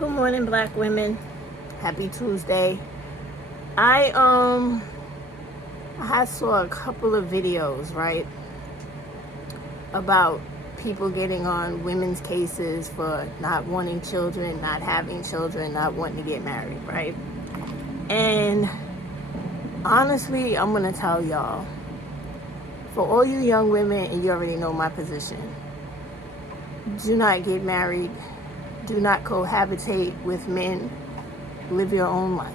Good morning, black women. Happy Tuesday. I saw a couple of videos, right, about people getting on women's cases for not wanting children, not having children, not wanting to get married, right? And honestly, I'm gonna tell y'all, for all you young women, and you already know my position, do not get married, do not cohabitate with men, live your own life.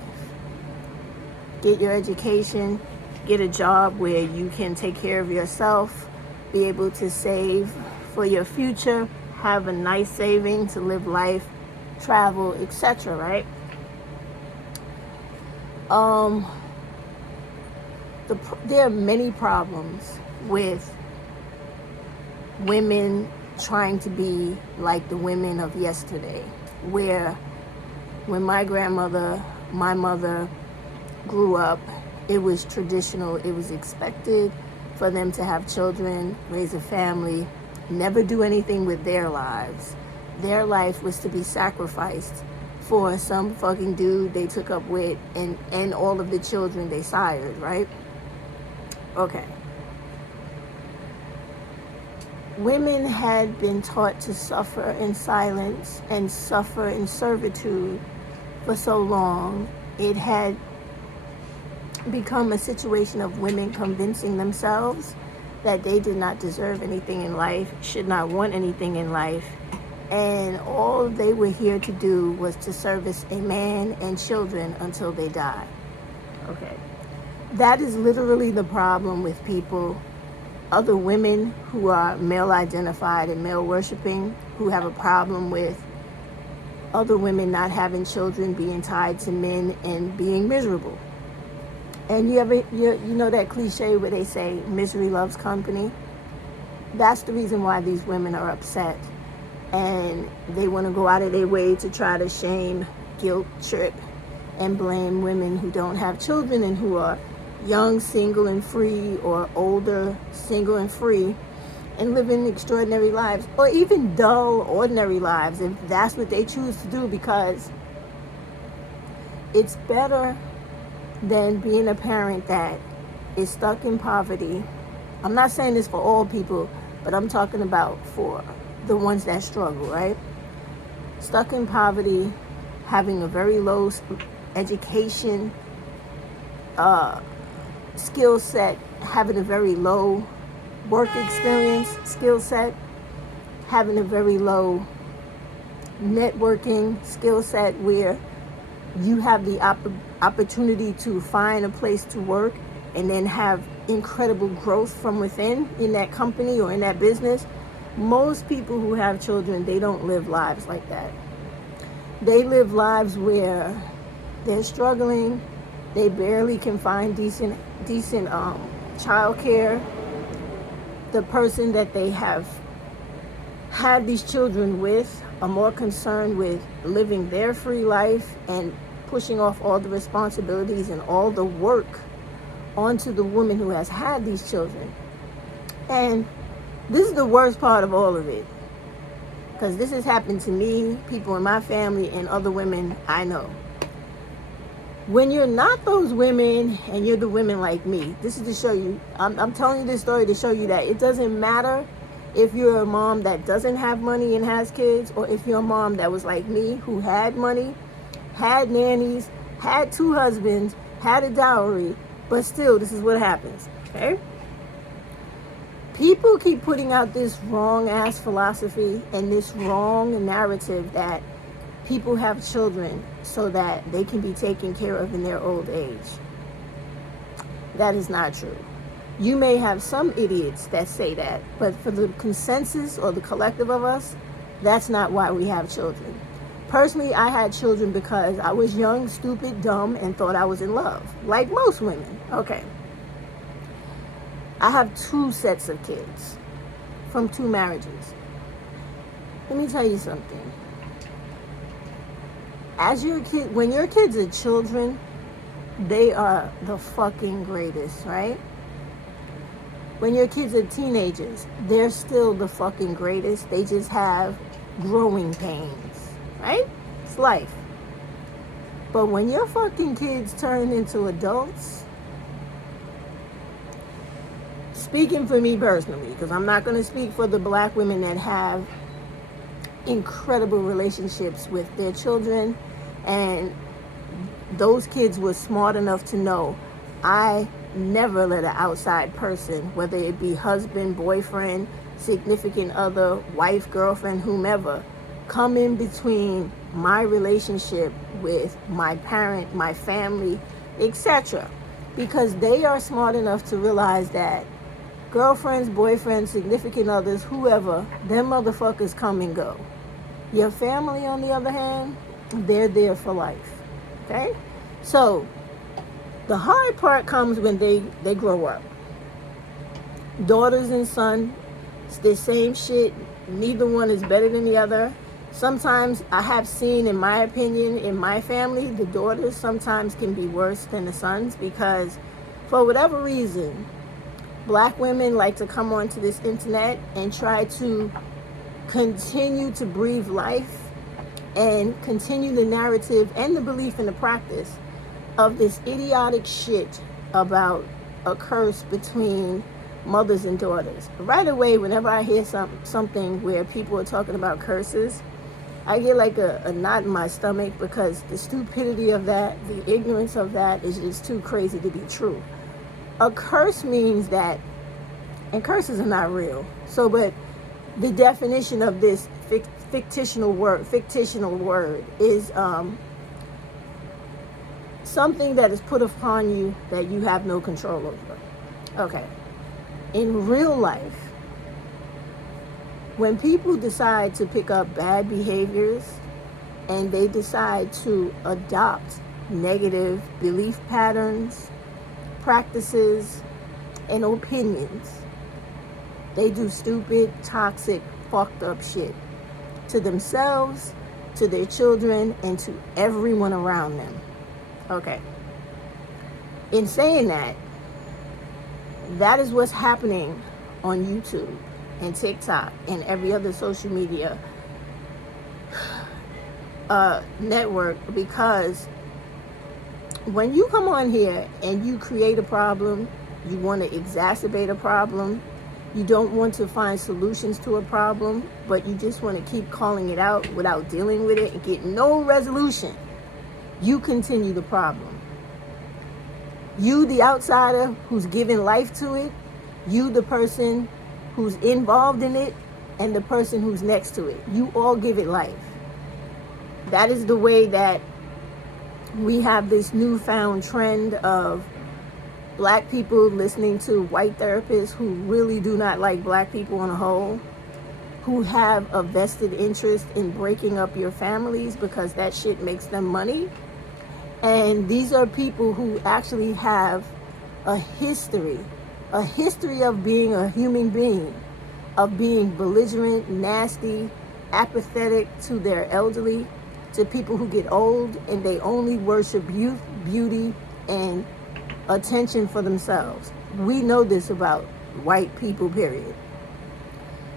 Get your education, get a job where you can take care of yourself, be able to save for your future, have a nice saving to live life, travel, etc., right? There are many problems with women trying to be like the women of yesterday, where when my grandmother, my mother grew up, it was traditional, it was expected for them to have children, raise a family, never do anything with their lives. Their life was to be sacrificed for some fucking dude they took up with and all of the children they sired, right? Okay. Women had been taught to suffer in silence and suffer in servitude for so long. It had become a situation of women convincing themselves that they did not deserve anything in life, should not want anything in life, and all they were here to do was to service a man and children until they die. Okay. That is literally the problem with people, other women who are male identified and male worshiping, who have a problem with other women not having children, being tied to men, and being miserable. And you know that cliche where they say misery loves company? That's the reason why these women are upset. And they want to go out of their way to try to shame, guilt trip, and blame women who don't have children and who are young, single, and free, or older, single, and free, and living extraordinary lives, or even dull, ordinary lives, if that's what they choose to do, because it's better than being a parent that is stuck in poverty. I'm not saying this for all people, but I'm talking about for the ones that struggle, right? Stuck in poverty, having a very low education, skill set, having a very low work experience skill set, having a very low networking skill set where you have the opportunity to find a place to work and then have incredible growth from within in that company or in that business. Most people who have children, they don't live lives like that. They live lives where they're struggling, they barely can find decent child care. The person that they have had these children with are more concerned with living their free life and pushing off all the responsibilities and all the work onto the woman who has had these children. And this is the worst part of all of it, because this has happened to me, people in my family, and other women I know. When you're not those women and you're the women like me, this is to show you, I'm telling you this story to show you that it doesn't matter if you're a mom that doesn't have money and has kids, or if you're a mom that was like me, who had money, had nannies, had 2 husbands, had a dowry, but still, this is what happens, okay? People keep putting out this wrong-ass philosophy and this wrong narrative that people have children so that they can be taken care of in their old age. That is not true. You may have some idiots that say that, but for the consensus or the collective of us, that's not why we have children. Personally, I had children because I was young, stupid, dumb, and thought I was in love, like most women. Okay. I have 2 sets of kids from 2 marriages. Let me tell you something. When your kids are children, they are the fucking greatest, right? When your kids are teenagers, they're still the fucking greatest. They just have growing pains, right? That's life. But when your fucking kids turn into adults, speaking for me personally, because I'm not going to speak for the black women that have incredible relationships with their children, and those kids were smart enough to know I never let an outside person, whether it be husband, boyfriend, significant other, wife, girlfriend, whomever, come in between my relationship with my parent, my family, etc. Because they are smart enough to realize that girlfriends, boyfriends, significant others, whoever, them motherfuckers come and go. Your family, on the other hand, they're there for life. Okay? So, the hard part comes when they grow up. Daughters and sons, it's the same shit. Neither one is better than the other. Sometimes I have seen, in my opinion, in my family, the daughters sometimes can be worse than the sons because for whatever reason, black women like to come onto this internet and try to continue to breathe life and continue the narrative and the belief in the practice of this idiotic shit about a curse between mothers and daughters. Right away, whenever I hear something where people are talking about curses, I get like a knot in my stomach because the stupidity of that, the ignorance of that is just too crazy to be true. A curse means that, and curses are not real. So, but the definition of this fictional word is something that is put upon you that you have no control over. Okay. In real life, when people decide to pick up bad behaviors and they decide to adopt negative belief patterns, practices, and opinions, they do stupid, toxic, fucked up shit to themselves, to their children, and to everyone around them. Okay. In saying that, that is what's happening on YouTube and TikTok and every other social media network, because when you come on here and you create a problem, you want to exacerbate a problem, you don't want to find solutions to a problem, but you just want to keep calling it out without dealing with it and get no resolution, you continue the problem. You, the outsider who's giving life to it, you, the person who's involved in it, and the person who's next to it, you all give it life. That is the way that we have this newfound trend of black people listening to white therapists who really do not like black people on a whole, who have a vested interest in breaking up your families because that shit makes them money. And these are people who actually have a history of being a human being, of being belligerent, nasty, apathetic to their elderly, to people who get old and they only worship youth, beauty, and attention for themselves. We know this about white people, period.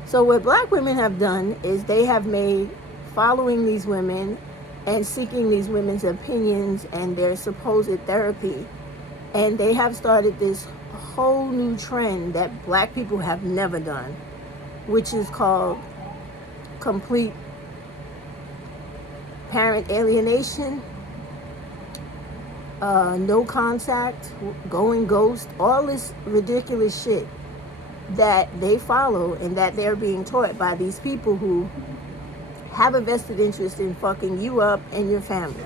So what black women have done is they have made following these women and seeking these women's opinions and their supposed therapy, and they have started this whole new trend that black people have never done, which is called complete parent alienation, no contact, going ghost, all this ridiculous shit that they follow and that they're being taught by these people who have a vested interest in fucking you up and your family.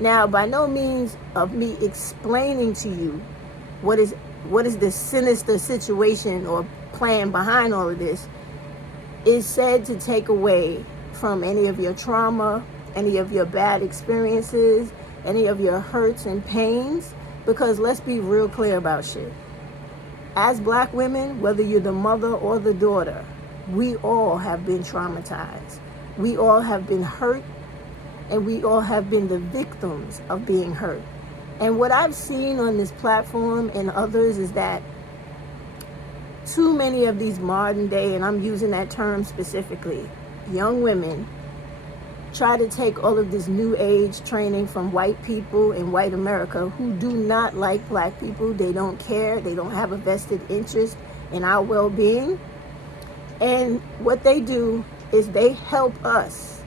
Now, by no means of me explaining to you what is the sinister situation or plan behind all of this is said to take away from any of your trauma, any of your bad experiences, any of your hurts and pains, because let's be real clear about shit. As black women, whether you're the mother or the daughter, we all have been traumatized. We all have been hurt, and we all have been the victims of being hurt. And what I've seen on this platform and others is that too many of these modern day, and I'm using that term specifically, young women try to take all of this new age training from white people in white America who do not like black people. They don't care. They don't have a vested interest in our well-being. And what they do is they help us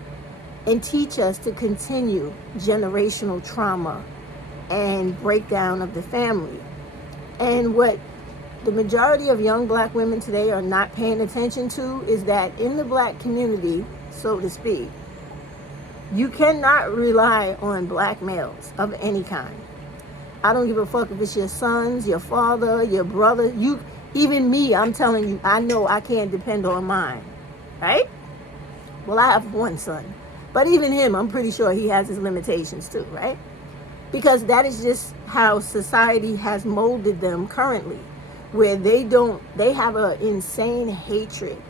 and teach us to continue generational trauma and breakdown of the family. And what the majority of young black women today are not paying attention to is that in the black community, so to speak, you cannot rely on black males of any kind. I don't give a fuck if it's your sons, your father, your brother. Even me, I'm telling you, I know I can't depend on mine, right? Well, I have one son, but even him, I'm pretty sure he has his limitations too, right? Because that is just how society has molded them currently, where they have an insane hatred,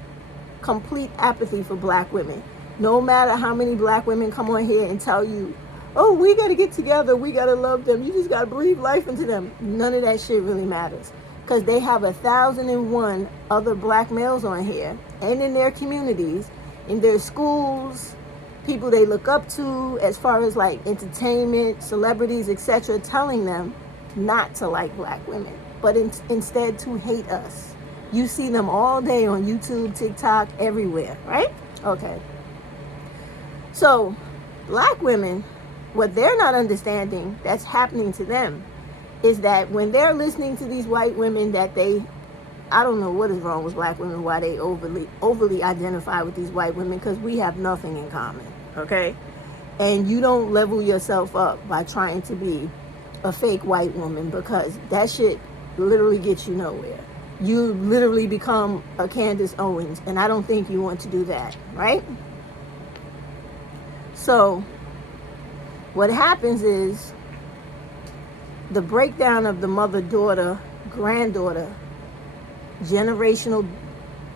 complete apathy for black women. No matter how many black women come on here and tell you, oh, we got to get together, we got to love them, you just got to breathe life into them. None of that shit really matters. Because they have 1,001 other black males on here and in their communities, in their schools, people they look up to as far as like entertainment, celebrities, etc., telling them not to like black women, but instead to hate us. You see them all day on YouTube, TikTok, everywhere, right? Okay. So, black women, what they're not understanding that's happening to them is that when they're listening to these white women that I don't know what is wrong with black women, why they overly identify with these white women, because we have nothing in common, okay? And you don't level yourself up by trying to be a fake white woman, because that shit literally gets you nowhere. You literally become a Candace Owens, and I don't think you want to do that, right? So what happens is the breakdown of the mother, daughter, granddaughter, generational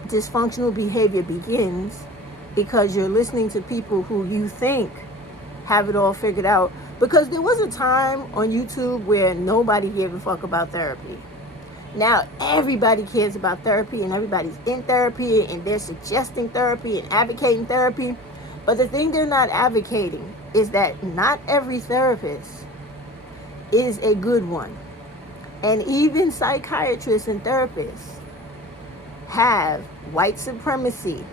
dysfunctional behavior begins because you're listening to people who you think have it all figured out. Because there was a time on YouTube where nobody gave a fuck about therapy. Now everybody cares about therapy, and everybody's in therapy, and they're suggesting therapy and advocating therapy. But the thing they're not advocating is that not every therapist is a good one. And even psychiatrists and therapists have white supremacy,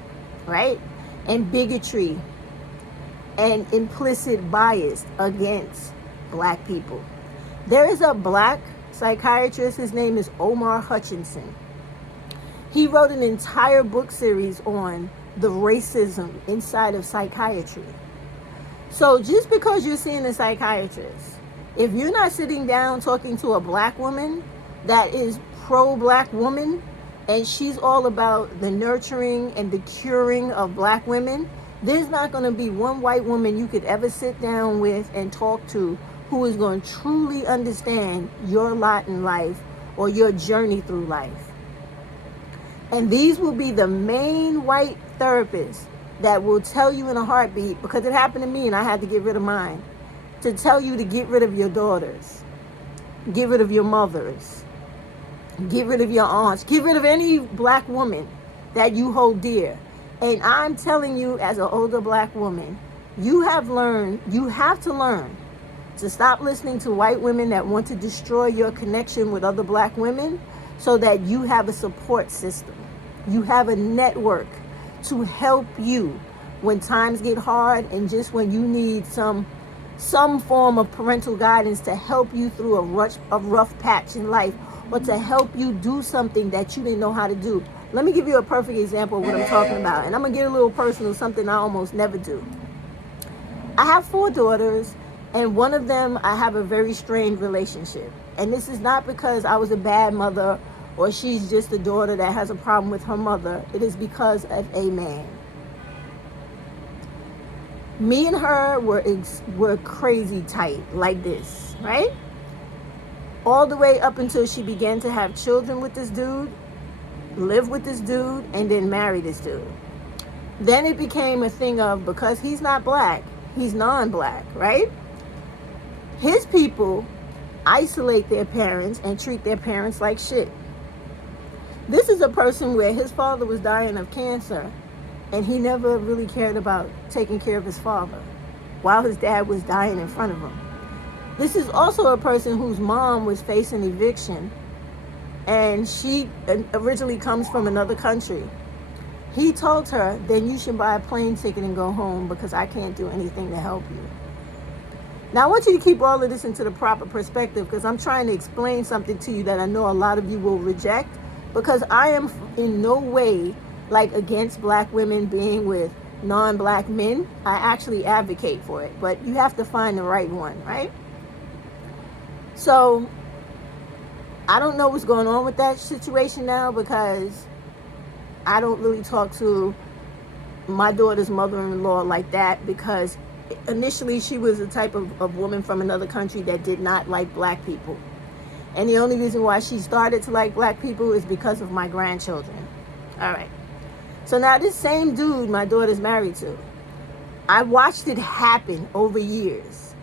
right? And bigotry and implicit bias against black people. There is a black psychiatrist, his name is Omar Hutchinson. He wrote an entire book series on the racism inside of psychiatry. So just because you're seeing a psychiatrist, if you're not sitting down talking to a black woman that is pro-black woman, and she's all about the nurturing and the curing of black women, there's not going to be one white woman you could ever sit down with and talk to who is going to truly understand your lot in life or your journey through life. And these will be the main white therapists that will tell you in a heartbeat, because it happened to me and I had to get rid of mine, to tell you to get rid of your daughters, get rid of your mothers, get rid of your aunts, get rid of any black woman that you hold dear. And I'm telling you, as an older black woman, you have to learn to stop listening to white women that want to destroy your connection with other black women, so that you have a support system. You have a network to help you when times get hard, and just when you need some form of parental guidance to help you through a rough patch in life, or to help you do something that you didn't know how to do. Let me give you a perfect example of what I'm talking about. And I'm going to get a little personal, something I almost never do. I have 4 daughters, and one of them I have a very strained relationship. And this is not because I was a bad mother or she's just a daughter that has a problem with her mother. It is because of a man. Me and her were crazy tight, like this, right? All the way up until she began to have children with this dude, live with this dude, and then marry this dude. Then it became a thing of, because he's not black, he's non-black, right? His people isolate their parents and treat their parents like shit. This is a person where his father was dying of cancer, And he never really cared about taking care of his father while his dad was dying in front of him. This is also a person whose mom was facing eviction, and she originally comes from another country. He told her, then you should buy a plane ticket and go home because I can't do anything to help you. Now, I want you to keep all of this into the proper perspective because I'm trying to explain something to you that I know a lot of you will reject, because I am in no way like against black women being with non-black men. I actually advocate for it, but you have to find the right one, right? So I don't know what's going on with that situation now because I don't really talk to my daughter's mother-in-law like that, because initially she was a type of woman from another country that did not like black people. And the only reason why she started to like black people is because of my grandchildren. All right. So now this same dude my daughter's married to, I watched it happen over years.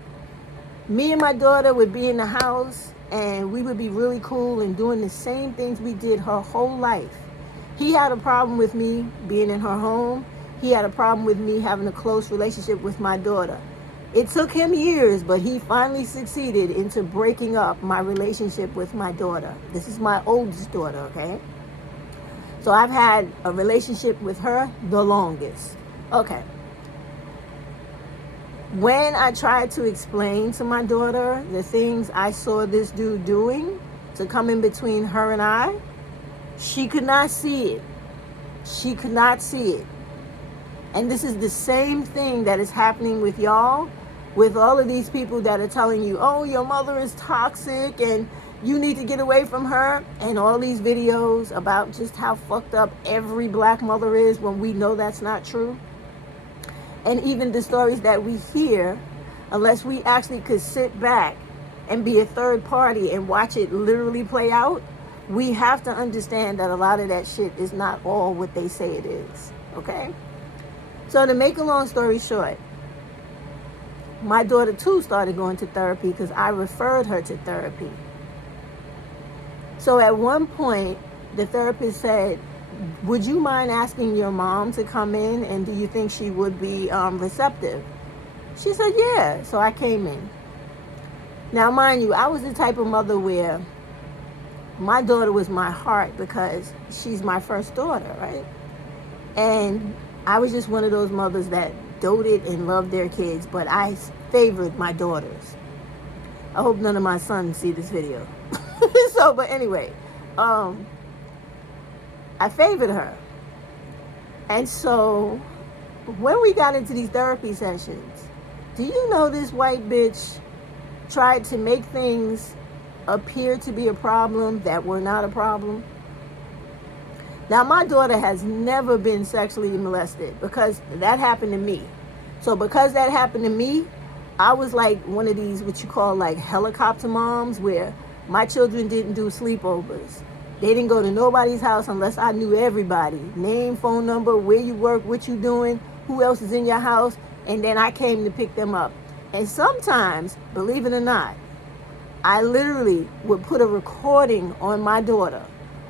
Me and my daughter would be in the house and we would be really cool and doing the same things we did her whole life. He had a problem with me being in her home. He had a problem with me having a close relationship with my daughter. It took him years, but he finally succeeded into breaking up my relationship with my daughter. This is my oldest daughter, okay? So I've had a relationship with her the longest. Okay. When I tried to explain to my daughter the things I saw this dude doing to come in between her and I, she could not see it. She could not see it. And this is the same thing that is happening with y'all, with all of these people that are telling you, oh, your mother is toxic and you need to get away from her, and all these videos about just how fucked up every black mother is when we know that's not true. And even the stories that we hear, unless we actually could sit back and be a third party and watch it literally play out, we have to understand that a lot of that shit is not all what they say it is, okay? So to make a long story short, my daughter too started going to therapy because I referred her to therapy. So at one point, the therapist said, would you mind asking your mom to come in, and do you think she would be receptive? She said, yeah. So I came in. Now, mind you, I was the type of mother where my daughter was my heart because she's my first daughter, right? And I was just one of those mothers that doted and loved their kids, but I favored my daughters. I hope none of my sons see this video. But anyway, I favored her. And so when we got into these therapy sessions, do you know this white bitch tried to make things appear to be a problem that were not a problem? Now, my daughter has never been sexually molested because that happened to me. So because that happened to me, I was like one of these, what you call like helicopter moms, where my children didn't do sleepovers. They didn't go to nobody's house unless I knew everybody. Name, phone number, where you work, what you doing, who else is in your house, and then I came to pick them up. And sometimes, believe it or not, I literally would put a recording on my daughter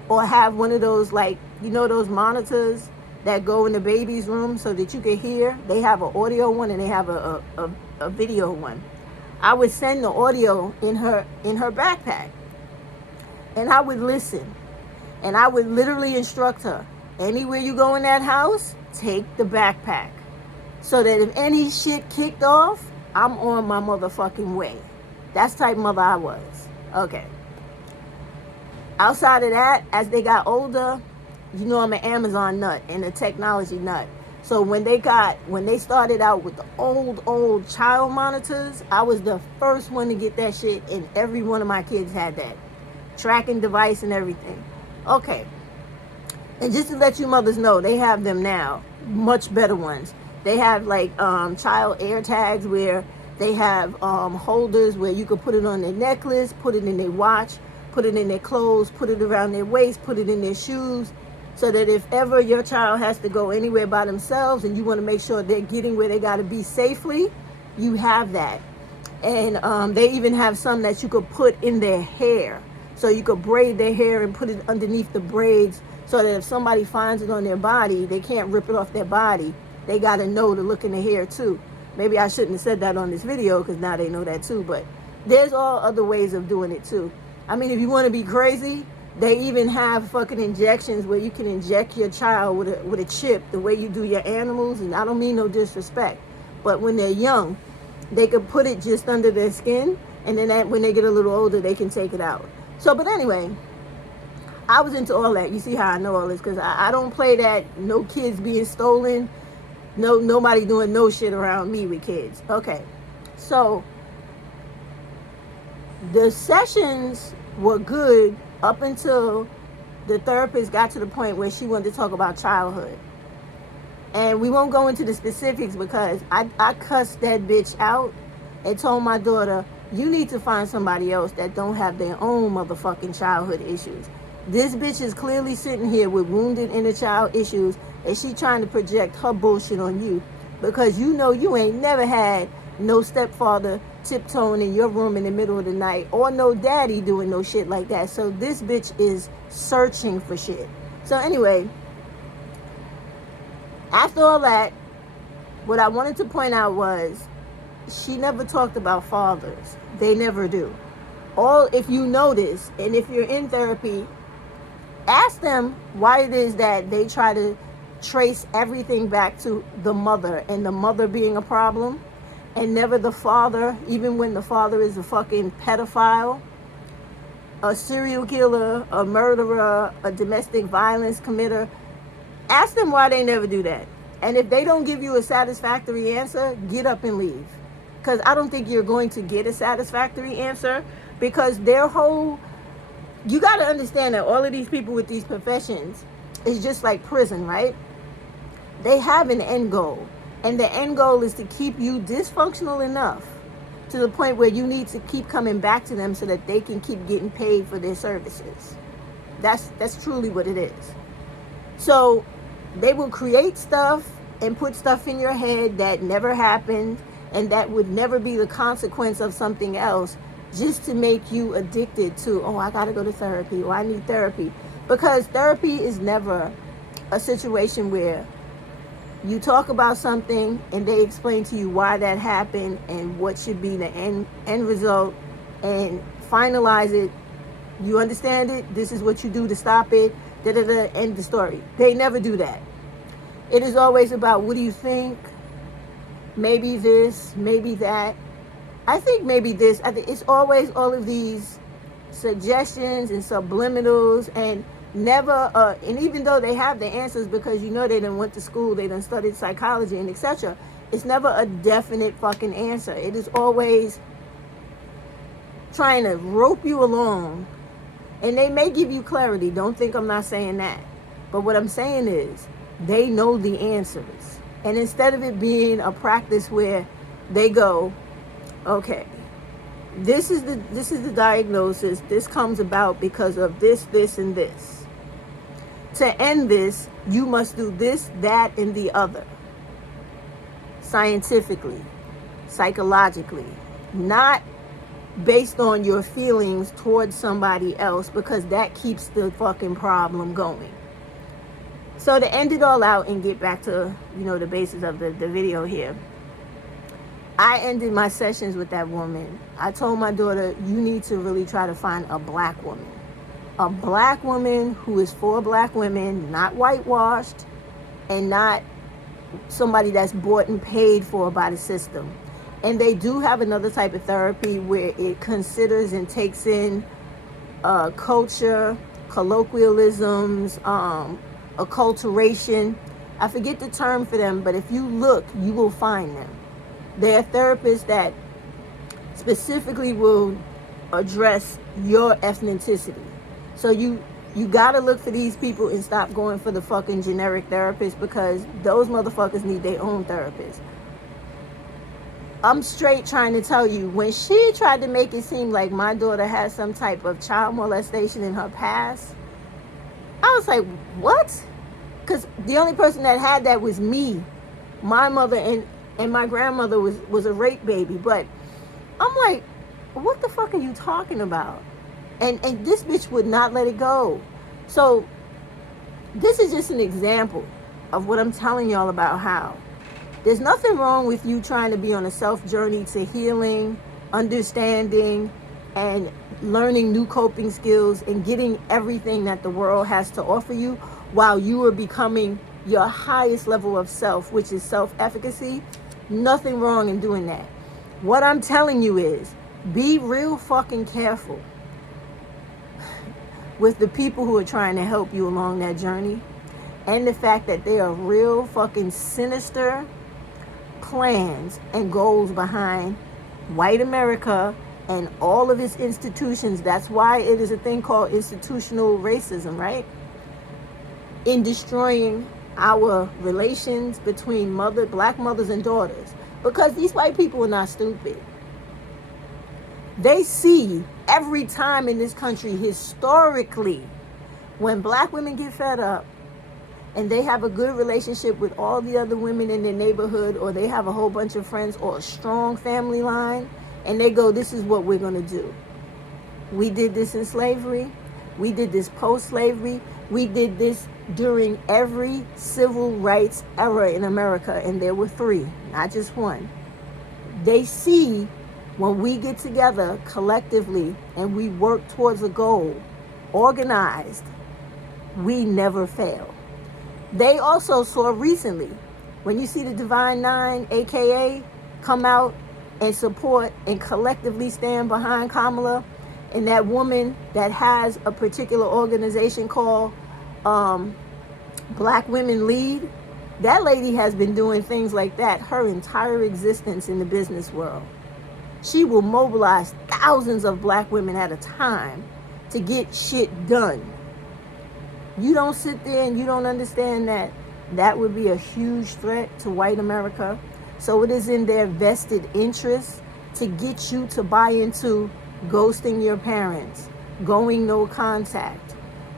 or have one of those, like, you know, those monitors that go in the baby's room so that you can hear. They have an audio one and they have a video one. I would send the audio in her backpack, and I would listen, and I would literally instruct her, anywhere you go in that house, take the backpack, so that if any shit kicked off, I'm on my motherfucking way. That's the type of mother I was. Okay. Outside of that, as they got older, you know I'm an Amazon nut and a technology nut. So when they started out with the old child monitors, I was the first one to get that shit, and every one of my kids had that tracking device and everything. Okay. And just to let you mothers know, they have them now, much better ones. They have like child air tags where they have holders where you can put it on their necklace, put it in their watch, put it in their clothes, put it around their waist, put it in their shoes, so that if ever your child has to go anywhere by themselves and you want to make sure they're getting where they got to be safely, you have that. And they even have some that you could put in their hair. So you could braid their hair and put it underneath the braids so that if somebody finds it on their body, they can't rip it off their body. They got to know to look in the hair too. Maybe I shouldn't have said that on this video because now they know that too, but there's all other ways of doing it too. I mean, if you want to be crazy, they even have fucking injections where you can inject your child with a chip the way you do your animals. And I don't mean no disrespect, but when they're young, they could put it just under their skin, and then when they get a little older, they can take it out. So, but anyway, I was into all that. You see how I know all this, because I don't play that. No kids being stolen. No, nobody doing no shit around me with kids. Okay, so the sessions were good up until the therapist got to the point where she wanted to talk about childhood. And we won't go into the specifics because I cussed that bitch out and told my daughter, you need to find somebody else that don't have their own motherfucking childhood issues. This bitch is clearly sitting here with wounded inner child issues, and she trying to project her bullshit on you because you know you ain't never had no stepfather tiptoeing in your room in the middle of the night or no daddy doing no shit like that. So this bitch is searching for shit. So anyway, after all that, what I wanted to point out was she never talked about fathers. They never do. If you notice, and if you're in therapy, ask them why it is that they try to trace everything back to the mother and the mother being a problem and never the father, even when the father is a fucking pedophile, a serial killer, a murderer, a domestic violence committer. Ask them why they never do that. And if they don't give you a satisfactory answer, get up and leave. Because I don't think you're going to get a satisfactory answer, because their whole, you got to understand that all of these people with these professions is just like prison, right? They have an end goal. And the end goal is to keep you dysfunctional enough to the point where you need to keep coming back to them so that they can keep getting paid for their services. That's truly what it is. So they will create stuff and put stuff in your head that never happened and that would never be the consequence of something else, just to make you addicted to, oh, I got to go to therapy, or I need therapy. Because therapy is never a situation where you talk about something and they explain to you why that happened and what should be the end result and finalize it. You understand it? This is what you do to stop it. End the story. They never do that. It is always about, what do you think? Maybe this, maybe that. I think maybe this. I think it's always all of these suggestions and subliminals, and never, and even though they have the answers, because you know they done went to school, they done studied psychology and etc., it's never a definite fucking answer. It is always trying to rope you along, and they may give you clarity. Don't think I'm not saying that. But what I'm saying is, they know the answers. And instead of it being a practice where they go, okay, this is the diagnosis, this comes about because of this, this, and this. To end this, you must do this, that, and the other. Scientifically, psychologically, not based on your feelings towards somebody else, because that keeps the fucking problem going. So to end it all out and get back to, the basis of the video here, I ended my sessions with that woman. I told my daughter, you need to really try to find a black woman. A black woman who is for black women, not whitewashed, and not somebody that's bought and paid for by the system. And they do have another type of therapy where it considers and takes in culture, colloquialisms, acculturation. I forget the term for them, but if you look, you will find them. They're therapists that specifically will address your ethnicity. So you gotta look for these people and stop going for the fucking generic therapist, because those motherfuckers need their own therapist. I'm straight trying to tell you, when she tried to make it seem like my daughter had some type of child molestation in her past, I was like, what? Because the only person that had that was me. My mother and my grandmother was a rape baby. But I'm like, what the fuck are you talking about? And this bitch would not let it go. So This is just an example of what I'm telling y'all about how there's nothing wrong with you trying to be on a self journey to healing, understanding, and learning new coping skills and getting everything that the world has to offer you while you are becoming your highest level of self, which is self-efficacy. Nothing wrong in doing that. What I'm telling you is be real fucking careful with the people who are trying to help you along that journey, and the fact that they are real fucking sinister plans and goals behind white America and all of its institutions. That's why it is a thing called institutional racism, right? In destroying our relations between black mothers and daughters. Because these white people are not stupid. They see every time in this country, historically, when black women get fed up and they have a good relationship with all the other women in their neighborhood, or they have a whole bunch of friends or a strong family line, and they go, this is what we're going to do. We did this in slavery. We did this post-slavery. We did this during every civil rights era in America, and there were 3, not just 1. They see when we get together collectively and we work towards a goal, organized, we never fail. They also saw recently, when you see the Divine Nine, aka, come out and support and collectively stand behind Kamala, and that woman that has a particular organization called Black Women Lead, that lady has been doing things like that her entire existence in the business world. She will mobilize thousands of black women at a time to get shit done. You don't sit there and you don't understand that that would be a huge threat to white America. So it is in their vested interest to get you to buy into ghosting your parents, going no contact,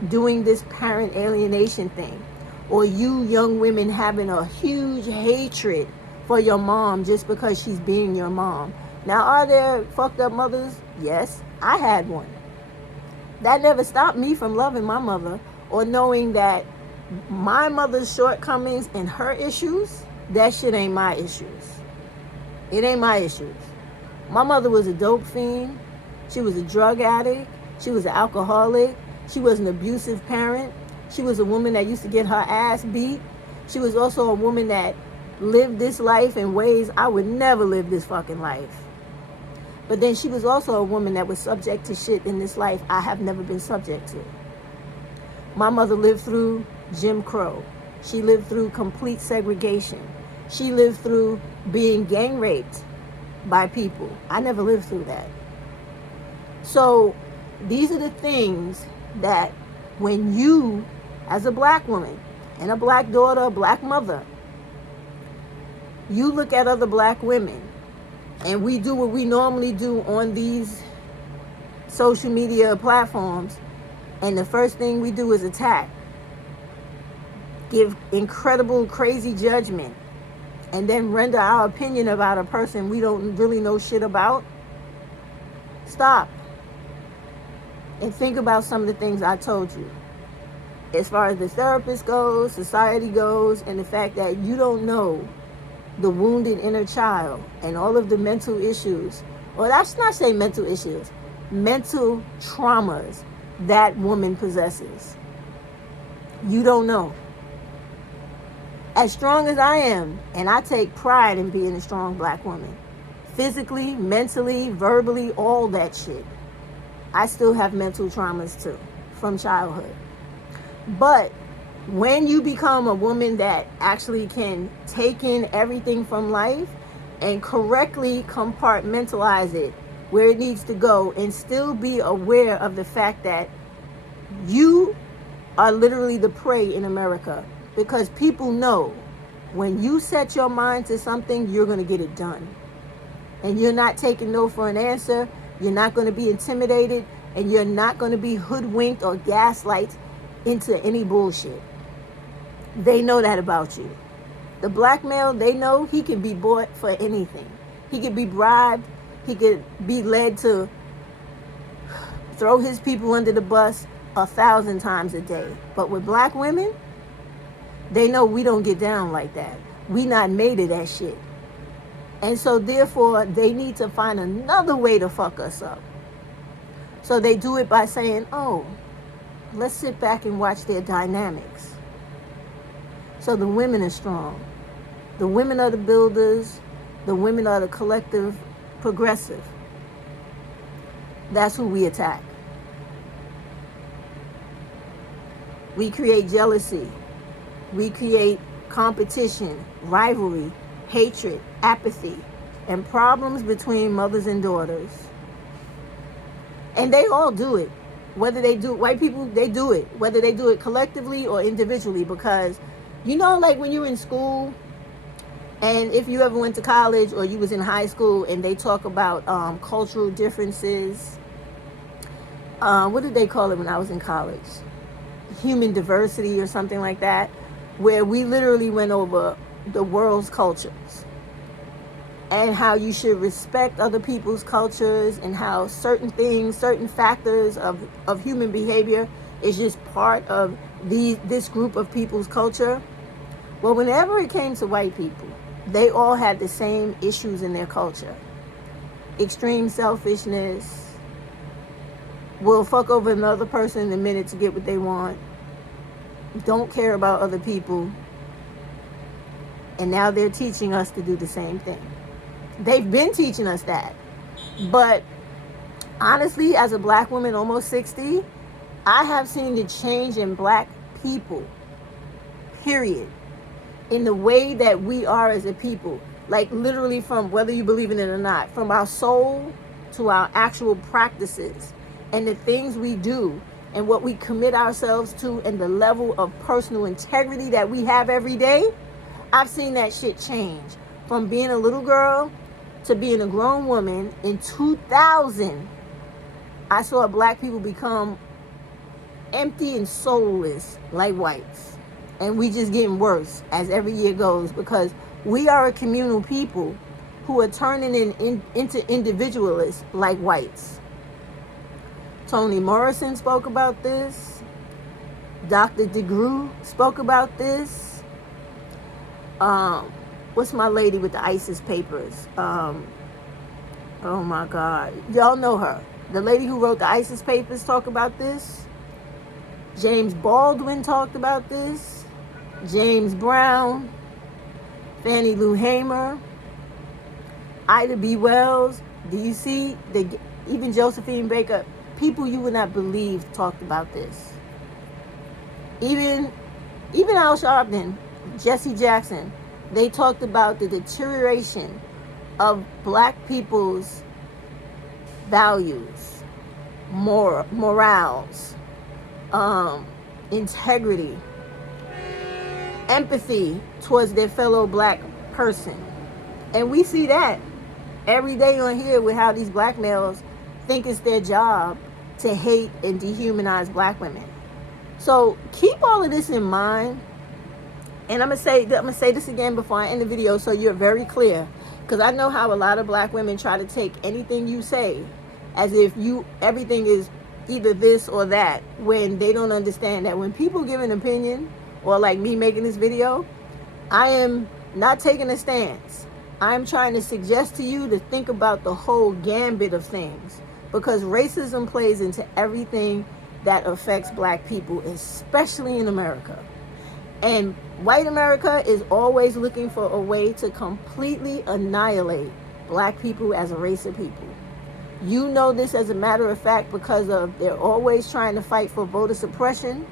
doing this parent alienation thing, or you young women having a huge hatred for your mom just because she's being your mom. Now, are there fucked up mothers? Yes, I had one. That never stopped me from loving my mother, or knowing that my mother's shortcomings and her issues, that shit ain't my issues. It ain't my issues. My mother was a dope fiend. She was a drug addict. She was an alcoholic. She was an abusive parent. She was a woman that used to get her ass beat. She was also a woman that lived this life in ways I would never live this fucking life. But then she was also a woman that was subject to shit in this life I have never been subject to. My mother lived through Jim Crow. She lived through complete segregation. She lived through being gang raped by people. I never lived through that. So these are the things that when you, as a black woman and a black daughter, a black mother, you look at other black women, and we do what we normally do on these social media platforms, and the first thing we do is attack, give incredible, crazy judgment, and then render our opinion about a person we don't really know shit about. Stop and think about some of the things I told you. As far as the therapist goes, society goes, and the fact that you don't know the wounded inner child and all of the mental issues, or that's not say mental issues, mental traumas that woman possesses. You don't know. As strong as I am, and I take pride in being a strong black woman, physically, mentally, verbally, all that shit, I still have mental traumas too from childhood. But when you become a woman that actually can take in everything from life and correctly compartmentalize it where it needs to go, and still be aware of the fact that you are literally the prey in America, because people know when you set your mind to something, you're going to get it done. And you're not taking no for an answer. You're not going to be intimidated, and you're not going to be hoodwinked or gaslight into any bullshit. They know that about you. The black male, they know he can be bought for anything. He could be bribed. He could be led to throw his people under the bus 1,000 times a day. But with black women, They know we don't get down like that. We not made of that shit. And so therefore, they need to find another way to fuck us up. So they do it by saying, oh, let's sit back and watch their dynamics. So the women are strong. The women are the builders. The women are the collective progressive. That's who we attack. We create jealousy. We create competition, rivalry, hatred, apathy, and problems between mothers and daughters. And they all do it. Whether they do, white people, they do it. Whether they do it collectively or individually. Because, you know, like when you're in school, and if you ever went to college or you was in high school and they talk about cultural differences, what did they call it when I was in college? Human diversity or something like that, where we literally went over the world's cultures and how you should respect other people's cultures and how certain things, certain factors of human behavior is just part of this group of people's culture. Well, whenever it came to white people, they all had the same issues in their culture. Extreme selfishness, will fuck over another person in a minute to get what they want, don't care about other people, and now they're teaching us to do the same thing. They've been teaching us that. But honestly, as a black woman, almost 60, I have seen the change in black people, period, in the way that we are as a people. Like literally from, whether you believe in it or not, from our soul to our actual practices and the things we do and what we commit ourselves to and the level of personal integrity that we have every day. I've seen that shit change from being a little girl to being a grown woman. In 2000, I saw black people become empty and soulless like whites. And we just getting worse as every year goes, because we are a communal people who are turning into individualists like whites. Toni Morrison spoke about this. Dr. DeGruy spoke about this. What's my lady with the ISIS papers? Oh my God. Y'all know her. The lady who wrote the ISIS papers talked about this. James Baldwin talked about this. James Brown. Fannie Lou Hamer. Ida B. Wells. Do you see? Even Josephine Baker. People you would not believe talked about this. Even Al Sharpton, Jesse Jackson, they talked about the deterioration of black people's values, morals, integrity, empathy towards their fellow black person. And we see that every day on here with how these black males think it's their job to hate and dehumanize black women. So keep all of this in mind. And I'm gonna say this again before I end the video so you're very clear. Because I know how a lot of black women try to take anything you say as if everything is either this or that, when they don't understand that when people give an opinion, or like me making this video, I am not taking a stance. I'm trying to suggest to you to think about the whole gambit of things, because racism plays into everything that affects black people, especially in America. And white America is always looking for a way to completely annihilate black people as a race of people. You know this as a matter of fact because they're always trying to fight for voter suppression.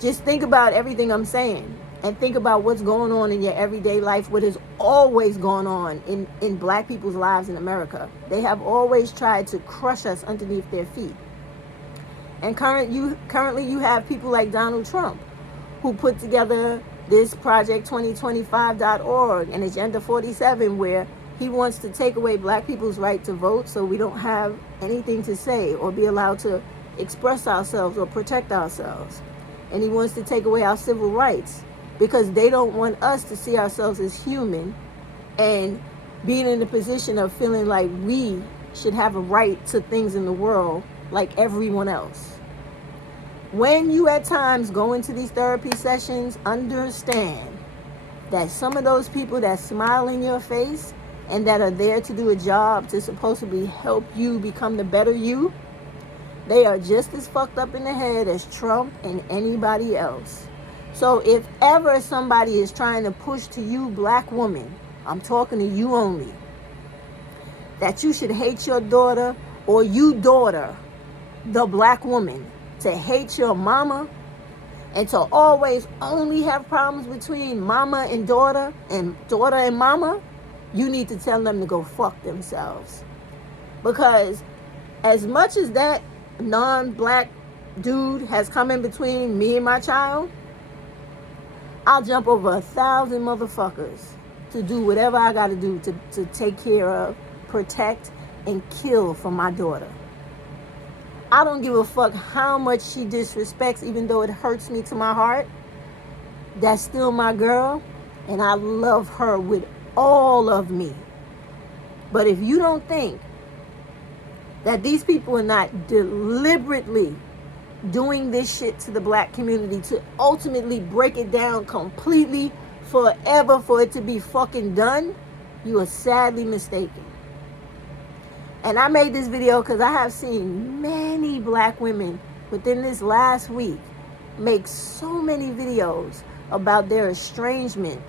Just think about everything I'm saying and think about what's going on in your everyday life, what has always gone on in black people's lives in America. They have always tried to crush us underneath their feet. And currently you have people like Donald Trump, who put together this Project2025.org and Agenda 47, where he wants to take away black people's right to vote so we don't have anything to say or be allowed to express ourselves or protect ourselves. And he wants to take away our civil rights because they don't want us to see ourselves as human and being in the position of feeling like we should have a right to things in the world like everyone else. When you at times go into these therapy sessions, understand that some of those people that smile in your face and that are there to do a job to supposedly help you become the better you, they are just as fucked up in the head as Trump and anybody else. So if ever somebody is trying to push to you, black woman, I'm talking to you only, that you should hate your daughter, or you daughter, the black woman, to hate your mama and to always only have problems between mama and daughter and mama, you need to tell them to go fuck themselves. Because as much as that non-black dude has come in between me and my child, I'll jump over 1,000 motherfuckers to do whatever I gotta do to take care of, protect, and kill for my daughter. I don't give a fuck how much she disrespects, even though it hurts me to my heart. That's still my girl, and I love her with all of me. But if you don't think that these people are not deliberately doing this shit to the black community to ultimately break it down completely forever for it to be fucking done, you are sadly mistaken. And I made this video because I have seen many black women within this last week make so many videos about their estrangement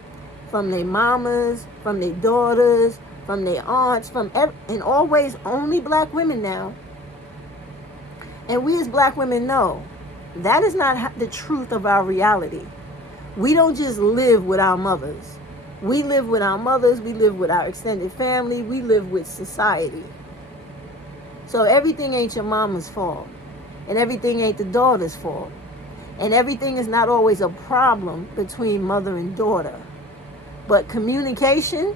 from their mamas, from their daughters, from their aunts, and always only black women now. And we as black women know that is not the truth of our reality. We don't just live with our mothers. We live with our mothers, we live with our extended family, we live with society. So everything ain't your mama's fault, and everything ain't the daughter's fault, and everything is not always a problem between mother and daughter. But communication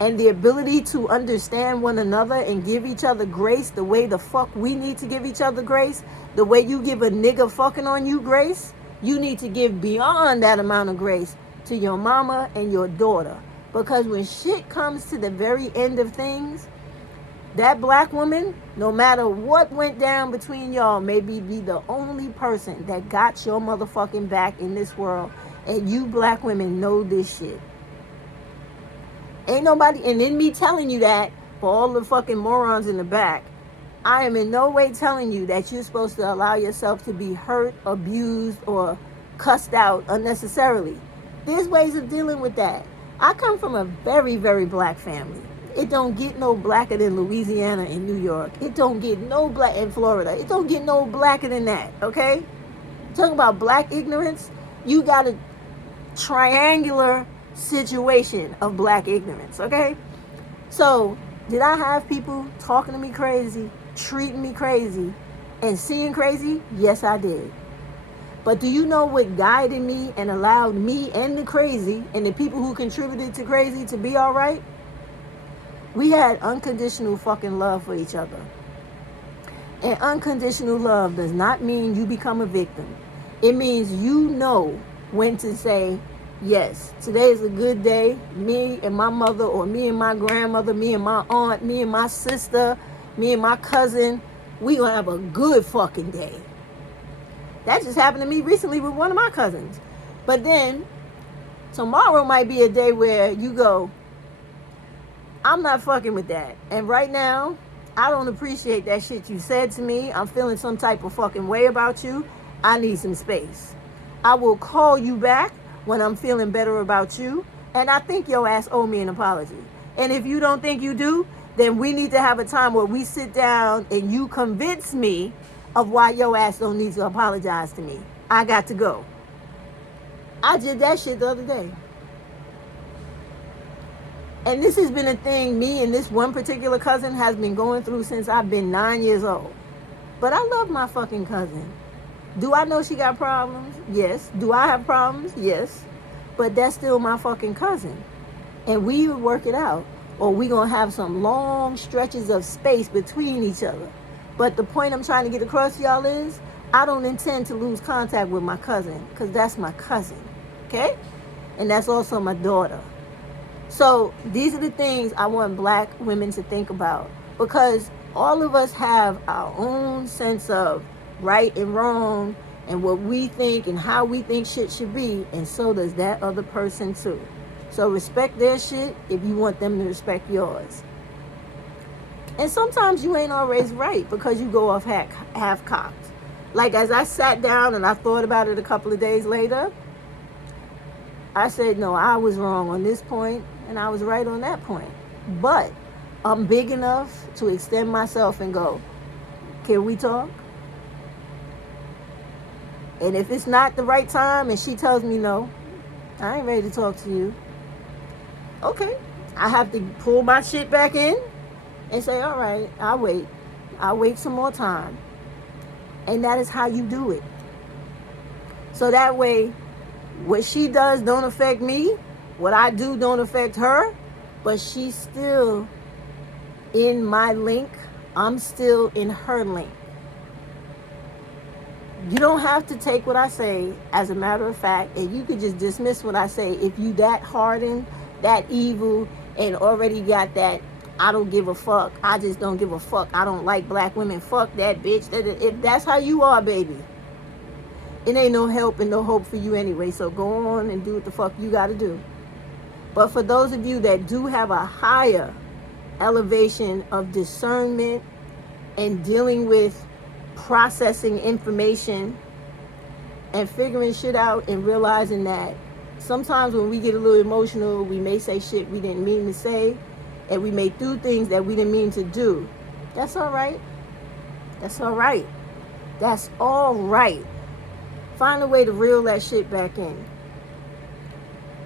and the ability to understand one another and give each other grace the way the fuck we need to give each other grace, the way you give a nigga fucking on you grace, you need to give beyond that amount of grace to your mama and your daughter. Because when shit comes to the very end of things, that black woman, no matter what went down between y'all, maybe be the only person that got your motherfucking back in this world. And you black women know this shit. Ain't nobody, and in me telling you that, for all the fucking morons in the back, I am in no way telling you that you're supposed to allow yourself to be hurt, abused, or cussed out unnecessarily. There's ways of dealing with that. I come from a very, very black family. It don't get no blacker than Louisiana and New York. It don't get no black in Florida. It don't get no blacker than that, okay? Talking about black ignorance, you got a triangular situation of black ignorance, okay? So, did I have people talking to me crazy, treating me crazy, and seeing crazy? Yes, I did. But do you know what guided me and allowed me and the crazy and the people who contributed to crazy to be all right? We had unconditional fucking love for each other. And unconditional love does not mean you become a victim. It means you know when to say, yes, today is a good day. Me and my mother, or me and my grandmother, me and my aunt, me and my sister, me and my cousin, we gonna have a good fucking day. That just happened to me recently with one of my cousins. But then, tomorrow might be a day where you go, I'm not fucking with that. And right now, I don't appreciate that shit you said to me. I'm feeling some type of fucking way about you. I need some space. I will call you back when I'm feeling better about you. And I think your ass owe me an apology. And if you don't think you do, then we need to have a time where we sit down and you convince me of why your ass don't need to apologize to me. I got to go. I did that shit the other day. And this has been a thing me and this one particular cousin has been going through since I've been 9 years old. But I love my fucking cousin. Do I know she got problems? Yes. Do I have problems? Yes. But that's still my fucking cousin. And we would work it out. Or we gonna have some long stretches of space between each other. But the point I'm trying to get across to y'all is, I don't intend to lose contact with my cousin. Because that's my cousin. Okay? And that's also my daughter. So these are the things I want black women to think about, because all of us have our own sense of right and wrong and what we think and how we think shit should be, and so does that other person too. So respect their shit if you want them to respect yours. And sometimes you ain't always right because you go off half-cocked. Like, as I sat down and I thought about it a couple of days later, I said, no, I was wrong on this point and I was right on that point. But I'm big enough to extend myself and go, can we talk? And if it's not the right time and she tells me no, I ain't ready to talk to you. Okay, I have to pull my shit back in and say, all right, I'll wait. I'll wait some more time. And that is how you do it. So that way, what she does don't affect me. What I do don't affect her. But she's still in my link. I'm still in her link. You don't have to take what I say as a matter of fact, and you could just dismiss what I say if you that hardened, that evil, and already got that I don't give a fuck. I just don't give a fuck. I don't like black women. Fuck that bitch. If that's how you are, baby, it ain't no help and no hope for you anyway. So go on and do what the fuck you got to do. But for those of you that do have a higher elevation of discernment and dealing with processing information and figuring shit out and realizing that sometimes when we get a little emotional, we may say shit we didn't mean to say, and we may do things that we didn't mean to do. That's all right. That's all right. That's all right. Find a way to reel that shit back in.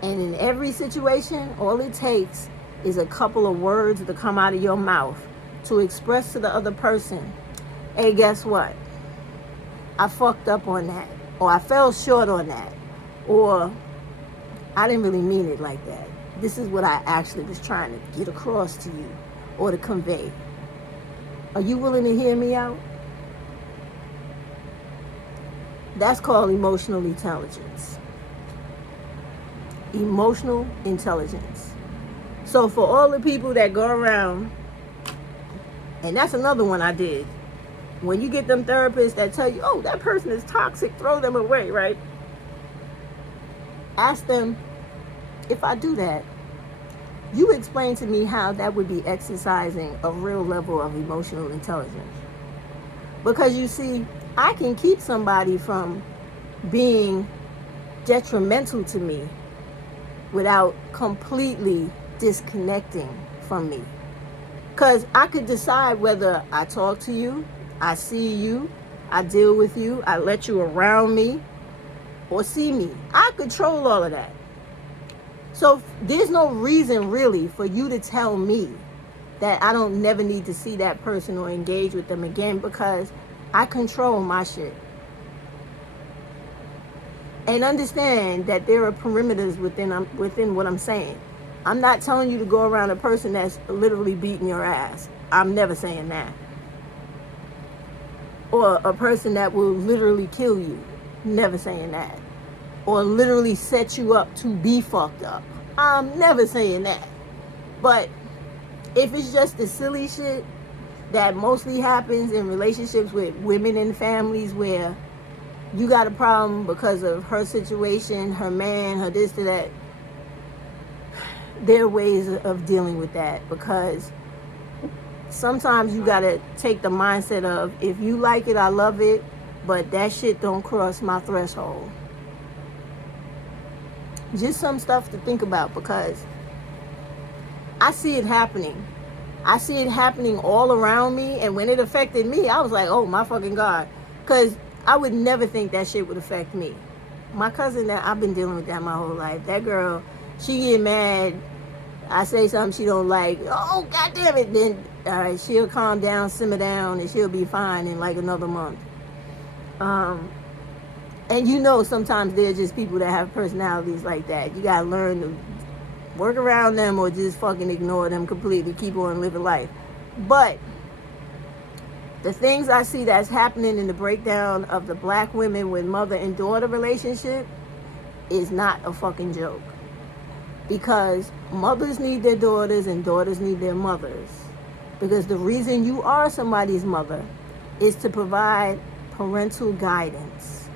And in every situation, all it takes is a couple of words to come out of your mouth to express to the other person, hey, guess what? I fucked up on that. Or I fell short on that. Or I didn't really mean it like that. This is what I actually was trying to get across to you or to convey. Are you willing to hear me out? That's called emotional intelligence. Emotional intelligence. So for all the people that go around, and that's another one I did. When you get them therapists that tell you, oh, that person is toxic, throw them away, right? Ask them, if I do that, you explain to me how that would be exercising a real level of emotional intelligence. Because you see, I can keep somebody from being detrimental to me without completely disconnecting from me. Because I could decide whether I talk to you, I see you, I deal with you, I let you around me, or see me. I control all of that. So there's no reason really for you to tell me that I don't never need to see that person or engage with them again, because I control my shit. And understand that there are perimeters within what I'm saying. I'm not telling you to go around a person that's literally beating your ass. I'm never saying that. Or a person that will literally kill you. Never saying that. Or literally set you up to be fucked up. I'm never saying that. But if it's just the silly shit that mostly happens in relationships with women and families where you got a problem because of her situation, her man, her this to that, there are ways of dealing with that, because sometimes you got to take the mindset of, if you like it, I love it, but that shit don't cross my threshold. Just some stuff to think about, because I see it happening. I see it happening all around me, and when it affected me, I was like, oh my fucking God. Because I would never think that shit would affect me. My cousin, that I've been dealing with that my whole life. That girl, she get mad. I say something she don't like. Oh, God damn it. Then, all right, she'll calm down, simmer down, and she'll be fine in like another month. And you know, sometimes they're just people that have personalities like that. You got to learn to work around them or just fucking ignore them completely. Keep on living life. But the things I see that's happening in the breakdown of the black women with mother and daughter relationship is not a fucking joke. Because mothers need their daughters and daughters need their mothers. Because the reason you are somebody's mother is to provide parental guidance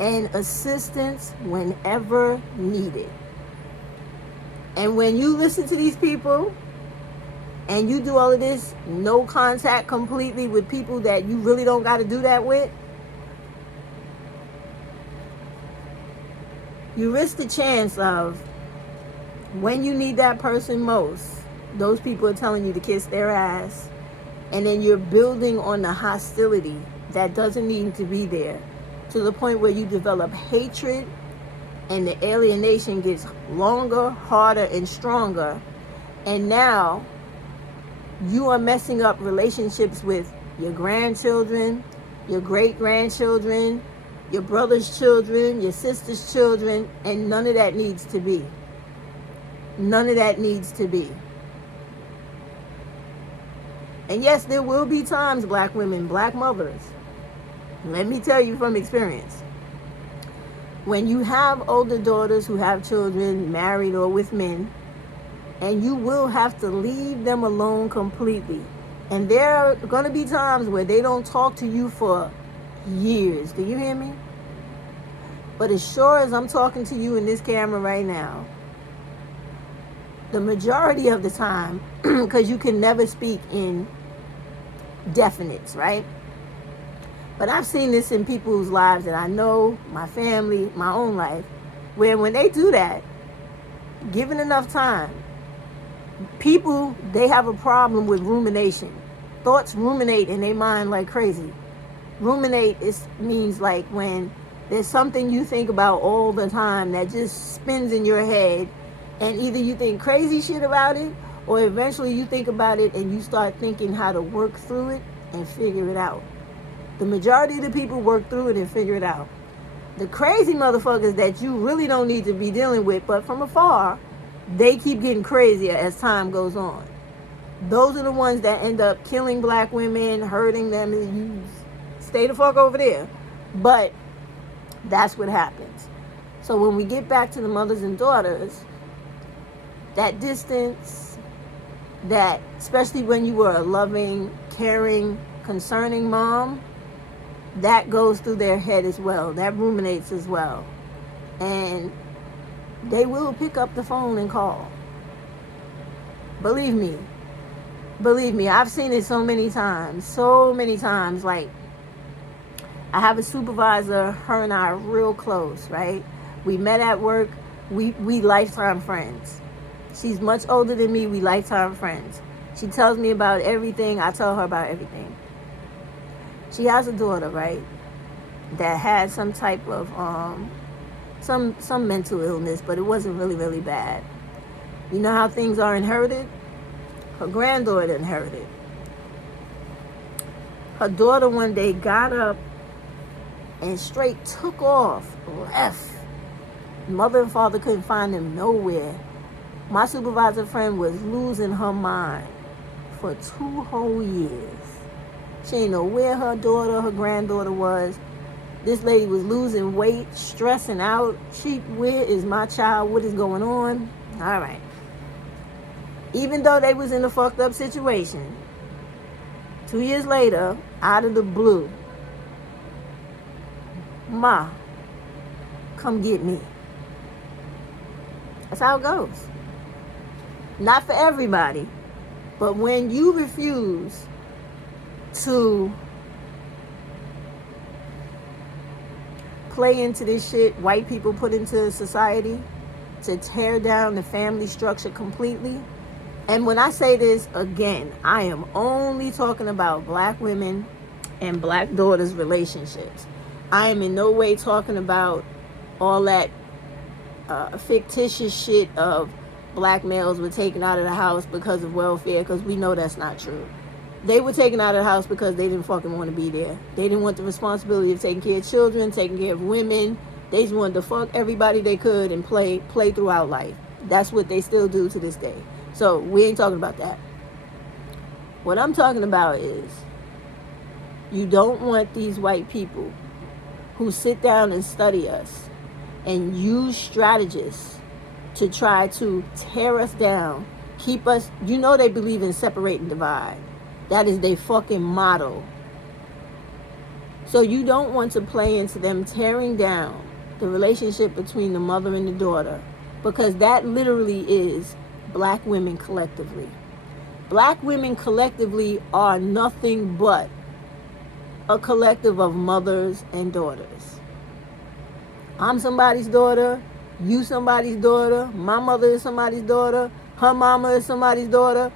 and assistance whenever needed. And when you listen to these people and you do all of this, no contact completely with people that you really don't got to do that with, you risk the chance of, when you need that person most, those people are telling you to kiss their ass, and then you're building on the hostility that doesn't need to be there, to the point where you develop hatred and the alienation gets longer, harder, and stronger. And now you are messing up relationships with your grandchildren, your great-grandchildren, your brother's children, your sister's children, and none of that needs to be. None of that needs to be. And yes, there will be times, black women, black mothers, let me tell you from experience, when you have older daughters who have children, married or with men, and you will have to leave them alone completely. And there are going to be times where they don't talk to you for years. Do you hear me? But as sure as I'm talking to you in this camera right now, the majority of the time, because you can never speak in definites, right? But I've seen this in people's lives that I know, my family, my own life, where when they do that, given enough time, people, they have a problem with rumination. Thoughts ruminate in their mind like crazy. Ruminate means like when there's something you think about all the time that just spins in your head, and either you think crazy shit about it, or eventually you think about it and you start thinking how to work through it and figure it out. The majority of the people work through it and figure it out. The crazy motherfuckers that you really don't need to be dealing with, but from afar, they keep getting crazier as time goes on. Those are the ones that end up killing black women, hurting them, and you stay the fuck over there. But that's what happens. So when we get back to the mothers and daughters, that distance, that especially when you were a loving, caring, concerning mom, that goes through their head as well. That ruminates as well. And they will pick up the phone and call. Believe me, I've seen it so many times. Like, I have a supervisor, her and I are real close, right? We met at work, we lifetime friends. She's much older than me, we lifetime friends. She tells me about everything, I tell her about everything. She has a daughter, right, that had some type of, some mental illness, but it wasn't really, really bad. You know how things are inherited? Her granddaughter inherited. Her daughter one day got up and straight took off, left. Mother and father couldn't find them nowhere. My supervisor friend was losing her mind for 2 whole years. She didn't know where her daughter, her granddaughter was. This lady was losing weight, stressing out. Where is my child? What is going on? All right. Even though they was in a fucked up situation, 2 years later, out of the blue, Ma, come get me. That's how it goes. Not for everybody, but when you refuse to play into this shit white people put into society, to tear down the family structure completely. And when I say this again, I am only talking about black women and black daughters' relationships. I am in no way talking about all that fictitious shit of black males were taken out of the house because of welfare, because we know that's not true. They were taken out of the house because they didn't fucking want to be there. They didn't want the responsibility of taking care of children, taking care of women. They just wanted to fuck everybody they could and play throughout life. That's what they still do to this day. So we ain't talking about that. What I'm talking about is, you don't want these white people who sit down and study us and use strategists to try to tear us down, keep us, you know they believe in separate and divide. That is their fucking motto. So you don't want to play into them tearing down the relationship between the mother and the daughter, because that literally is black women collectively. Black women collectively are nothing but a collective of mothers and daughters. I'm somebody's daughter, you somebody's daughter, my mother is somebody's daughter, her mama is somebody's daughter,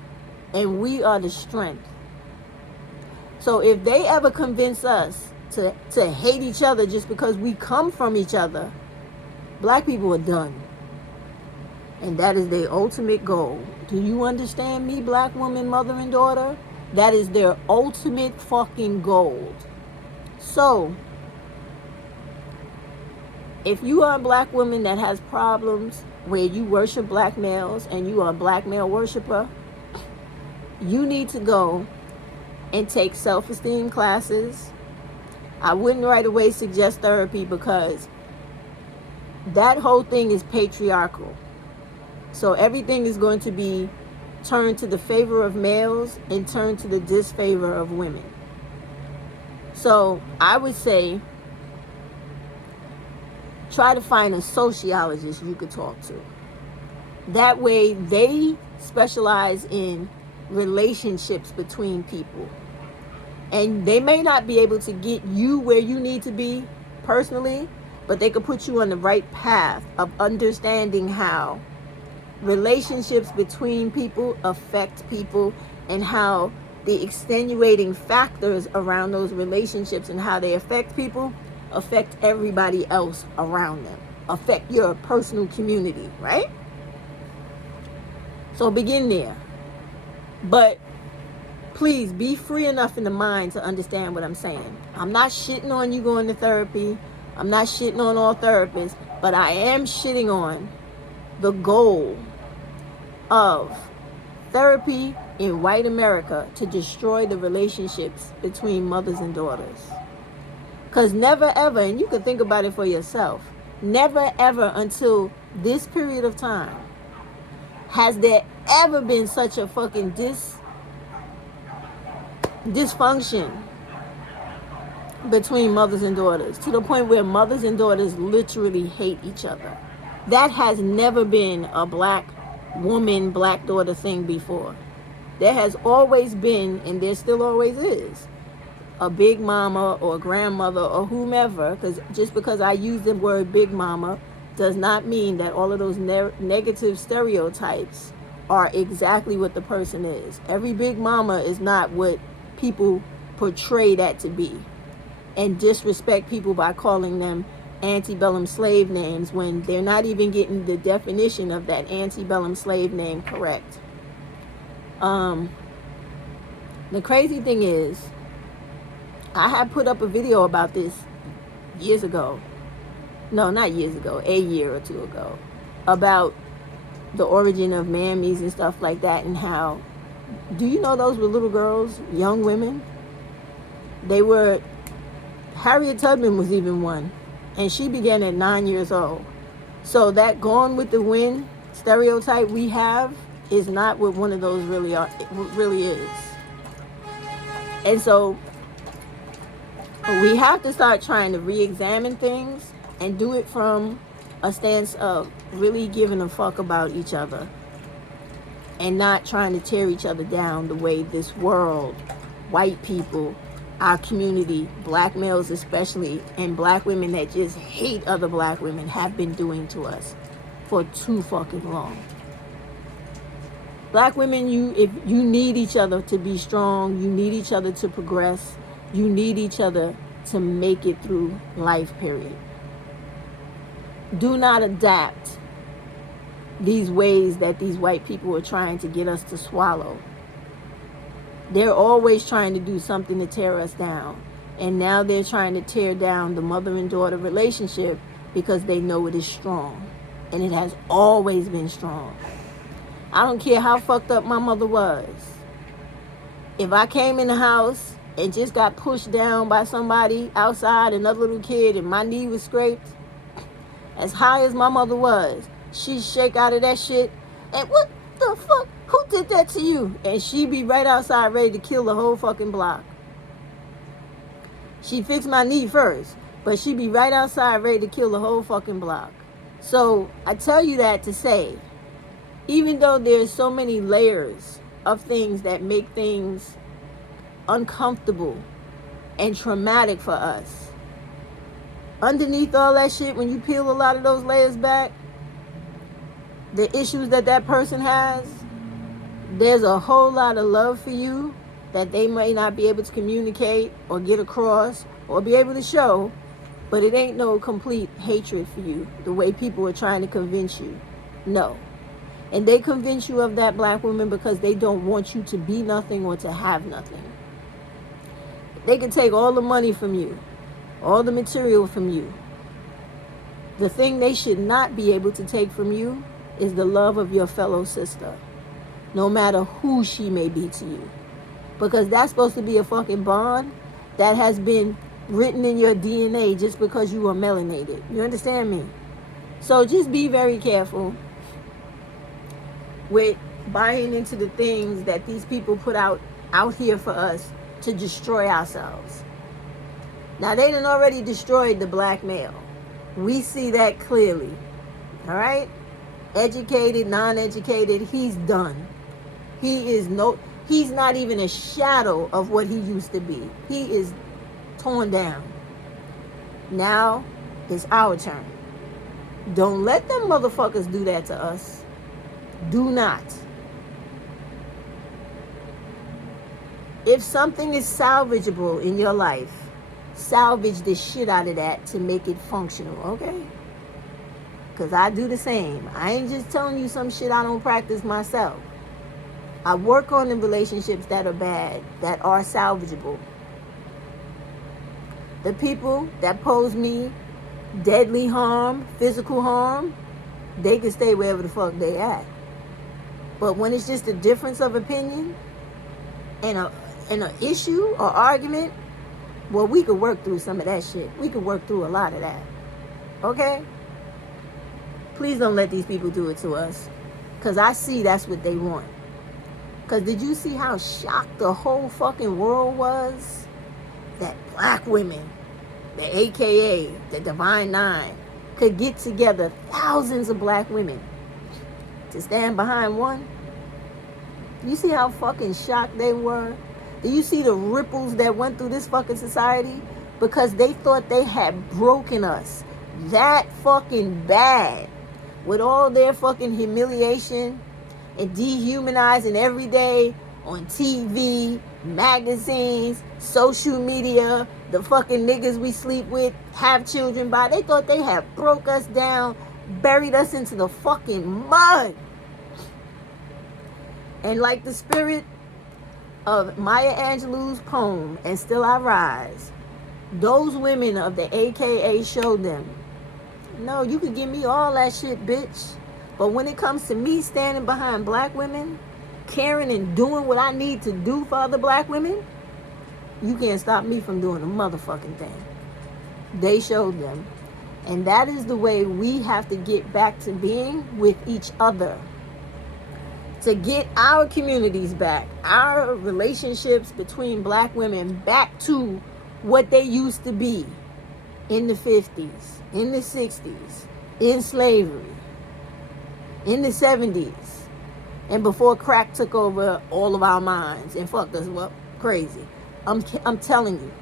and we are the strength. So if they ever convince us to hate each other just because we come from each other, black people are done. And that is their ultimate goal. Do you understand me, black woman, mother, and daughter? That is their ultimate fucking goal. So, if you are a black woman that has problems where you worship black males and you are a black male worshiper, you need to go and take self-esteem classes. I wouldn't right away suggest therapy, because that whole thing is patriarchal. So everything is going to be turned to the favor of males and turned to the disfavor of women. So I would say try to find a sociologist you could talk to. That way they specialize in relationships between people. And they may not be able to get you where you need to be personally, but they could put you on the right path of understanding how relationships between people affect people, and how the extenuating factors around those relationships and how they affect people affect everybody else around them, affect your personal community, right? So begin there. But please be free enough in the mind to understand what I'm saying. I'm not shitting on you going to therapy. I'm not shitting on all therapists, but I am shitting on the goal of therapy in white America to destroy the relationships between mothers and daughters. Because never ever, and you can think about it for yourself, never ever until this period of time has there ever been such a fucking dysfunction between mothers and daughters, to the point where mothers and daughters literally hate each other. That has never been a black woman, black daughter thing before. There has always been, and there still always is, a big mama or grandmother or whomever, because just because I use the word big mama does not mean that all of those negative stereotypes are exactly what the person is. Every big mama is not what people portray that to be, and disrespect people by calling them antebellum slave names when they're not even getting the definition of that antebellum slave name correct. The crazy thing is, I had put up a video about this years ago. No, not years ago, a year or two ago, about the origin of mammies and stuff like that, and how, do you know those were little girls, young women? They were, Harriet Tubman was even one, and she began at 9 years old. So that Gone with the Wind stereotype we have is not what one of those really is. And so we have to start trying to re-examine things and do it from a stance of really giving a fuck about each other and not trying to tear each other down the way this world, white people, our community, black males especially, and black women that just hate other black women have been doing to us for too fucking long. Black women, if you need each other to be strong, you need each other to progress, you need each other to make it through life, period. Do not adapt these ways that these white people are trying to get us to swallow. They're always trying to do something to tear us down. And now they're trying to tear down the mother and daughter relationship because they know it is strong. And it has always been strong. I don't care how fucked up my mother was. If I came in the house and just got pushed down by somebody outside, another little kid, and my knee was scraped, as high as my mother was, she'd shake out of that shit. And what the fuck? Who did that to you? And she'd be right outside ready to kill the whole fucking block. She fixed my knee first, but she be right outside ready to kill the whole fucking block. So I tell you that to say, even though there's so many layers of things that make things uncomfortable and traumatic for us, underneath all that shit, when you peel a lot of those layers back, the issues that that person has, there's a whole lot of love for you that they may not be able to communicate or get across or be able to show, but it ain't no complete hatred for you the way people are trying to convince you. No. And they convince you of that, black woman, because they don't want you to be nothing or to have nothing. They can take all the money from you, all the material from you. The thing they should not be able to take from you is the love of your fellow sister, no matter who she may be to you. Because that's supposed to be a fucking bond that has been written in your DNA just because you are melanated. You understand me? So just be very careful with buying into the things that these people put out here for us to destroy ourselves. Now, they done already destroyed the black male. We see that clearly. All right? Educated, non-educated, he's done. He's not even a shadow of what he used to be. He is torn down. Now it's our turn. Don't let them motherfuckers do that to us. Do not. If something is salvageable in your life, salvage the shit out of that to make it functional, okay? Because I do the same. I ain't just telling you some shit I don't practice myself. I work on the relationships that are bad, that are salvageable. The people that pose me deadly harm, physical harm, they can stay wherever the fuck they at. But when it's just a difference of opinion and an issue or argument, well, we could work through some of that shit. We could work through a lot of that. Okay? Please don't let these people do it to us. Because I see that's what they want. Because did you see how shocked the whole fucking world was? That black women, the AKA, the Divine Nine, could get together thousands of black women to stand behind one? You see how fucking shocked they were? Do you see the ripples that went through this fucking society? Because they thought they had broken us that fucking bad. With all their fucking humiliation and dehumanizing every day on TV, magazines, social media, the fucking niggas we sleep with, have children by. They thought they had broke us down, buried us into the fucking mud. And like the spirit of Maya Angelou's poem, And Still I Rise, those women of the AKA showed them, no, you can give me all that shit, bitch. But when it comes to me standing behind black women, caring and doing what I need to do for other black women, you can't stop me from doing a motherfucking thing. They showed them. And that is the way we have to get back to being with each other. To get our communities back, our relationships between black women back to what they used to be in the 50s, in the 60s, in slavery, in the 70s, and before crack took over all of our minds and fucked us up crazy. I'm telling you,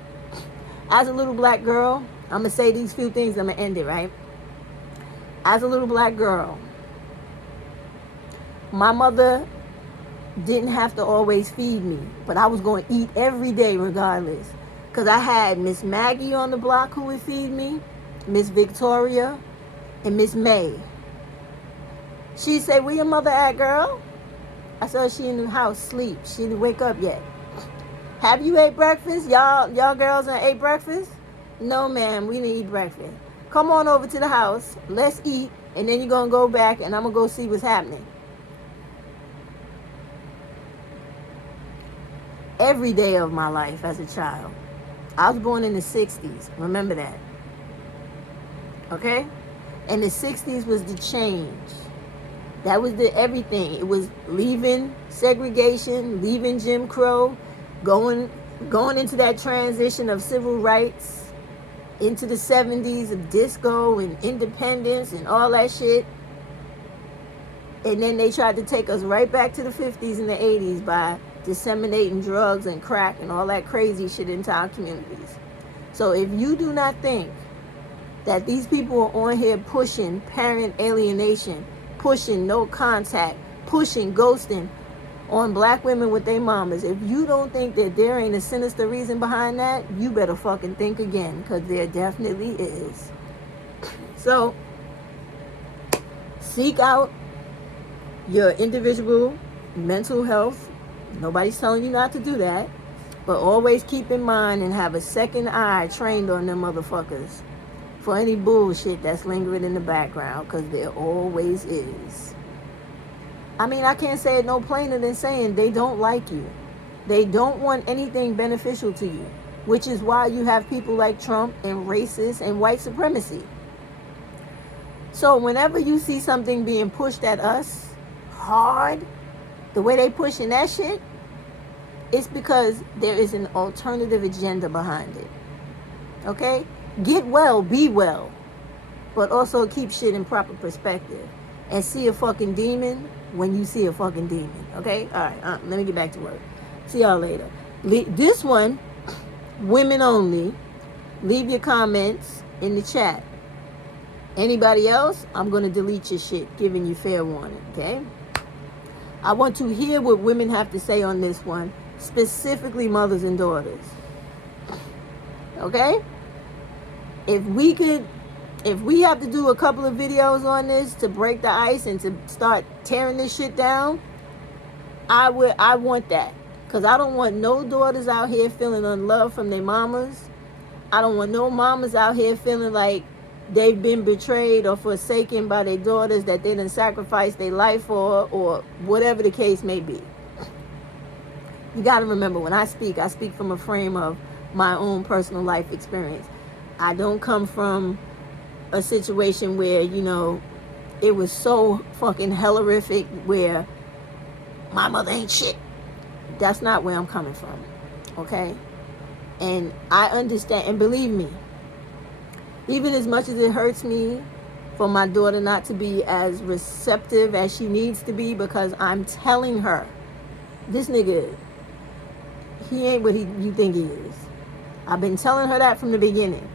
as a little black girl, I'm going to say these few things, I'm going to end it, right? As a little black girl, my mother didn't have to always feed me, but I was going to eat every day regardless. Because I had Miss Maggie on the block who would feed me, Miss Victoria, and Miss May. She'd say, where your mother at, girl? I said, she in the house, sleep. She didn't wake up yet. Have you ate breakfast? Y'all girls done ate breakfast? No, ma'am, we didn't eat breakfast. Come on over to the house. Let's eat, and then you're going to go back, and I'm going to go see what's happening. Every day of my life as a child. I was born in the 60s. Remember that. Okay? And the 60s was the change. That was the everything. It was leaving segregation, leaving Jim Crow, going going into that transition of civil rights, into the 70s of disco and independence and all that shit. And then they tried to take us right back to the 50s and the 80s by disseminating drugs and crack and all that crazy shit into our communities. So if you do not think that these people are on here pushing parent alienation, pushing no contact, pushing ghosting on black women with their mamas, if you don't think that there ain't a sinister reason behind that, you better fucking think again, because there definitely is. So seek out your individual mental health. Nobody's telling you not to do that, but always keep in mind and have a second eye trained on them motherfuckers for any bullshit that's lingering in the background, because there always is. I mean, I can't say it no plainer than saying they don't like you. They don't want anything beneficial to you, which is why you have people like Trump and racists and white supremacy. So whenever you see something being pushed at us hard, the way they pushing that shit, it's because there is an alternative agenda behind it. Okay? Get well, be well, but also keep shit in proper perspective and see a fucking demon when you see a fucking demon. Okay? Alright, let me get back to work. See y'all later. This one, women only. Leave your comments in the chat. Anybody else, I'm going to delete your shit, giving you fair warning. Okay? I want to hear what women have to say on this one, specifically mothers and daughters. Okay? If we have to do a couple of videos on this to break the ice and to start tearing this shit down, I want that. Because I don't want no daughters out here feeling unloved from their mamas. I don't want no mamas out here feeling like they've been betrayed or forsaken by their daughters that they done sacrificed their life for, or whatever the case may be. You got to remember, when I speak from a frame of my own personal life experience. I don't come from a situation where, you know, it was so fucking hellorific where my mother ain't shit. That's not where I'm coming from. Okay? And I understand, and believe me, even as much as it hurts me for my daughter not to be as receptive as she needs to be, because I'm telling her, this nigga, he ain't what you think he is. I've been telling her that from the beginning.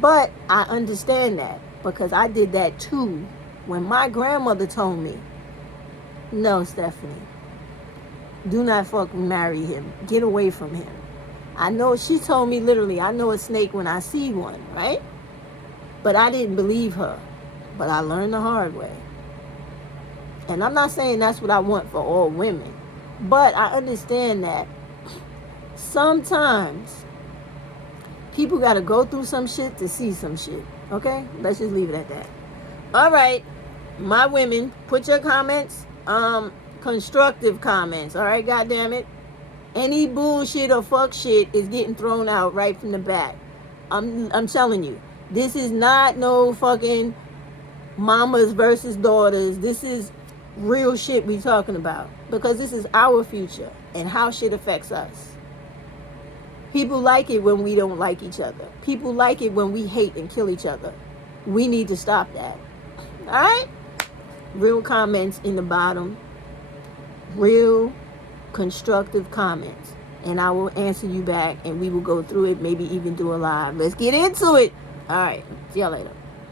But I understand that, because I did that too when my grandmother told me, no, Stephanie, do not fucking marry him. Get away from him. I know, she told me literally, I know a snake when I see one, right? But I didn't believe her. But I learned the hard way. And I'm not saying that's what I want for all women. But I understand that sometimes people got to go through some shit to see some shit. Okay? Let's just leave it at that. All right. My women, put your comments, constructive comments. All right? God damn it. Any bullshit or fuck shit is getting thrown out right from the back. I'm telling you. This is not no fucking mamas versus daughters. This is real shit we talking about. Because this is our future and how shit affects us. People like it when we don't like each other. People like it when we hate and kill each other. We need to stop that. Alright? Real comments in the bottom. Real constructive comments. And I will answer you back and we will go through it. Maybe even do a live. Let's get into it. Alright. See y'all later.